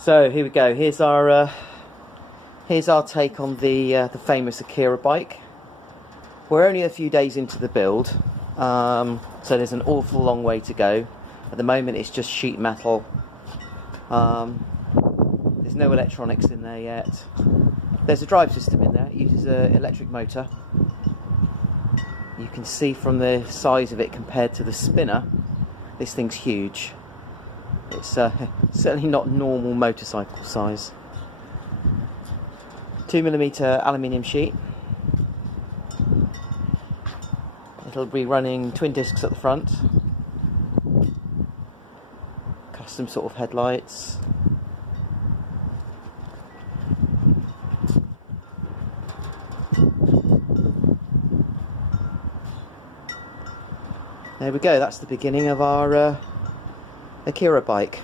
So here we go. Here's our take on the famous Akira bike. We're only a few days into the build, so there's an awful long way to go. At the moment, it's just sheet metal. There's no electronics in there yet. There's a drive system in there. It uses an electric motor. You can see from the size of it compared to the spinner, this thing's huge. It's certainly not normal motorcycle size. 2mm aluminium sheet. It'll be running twin discs at the front. Custom sort of headlights. There we go, that's the beginning of our Akira bike.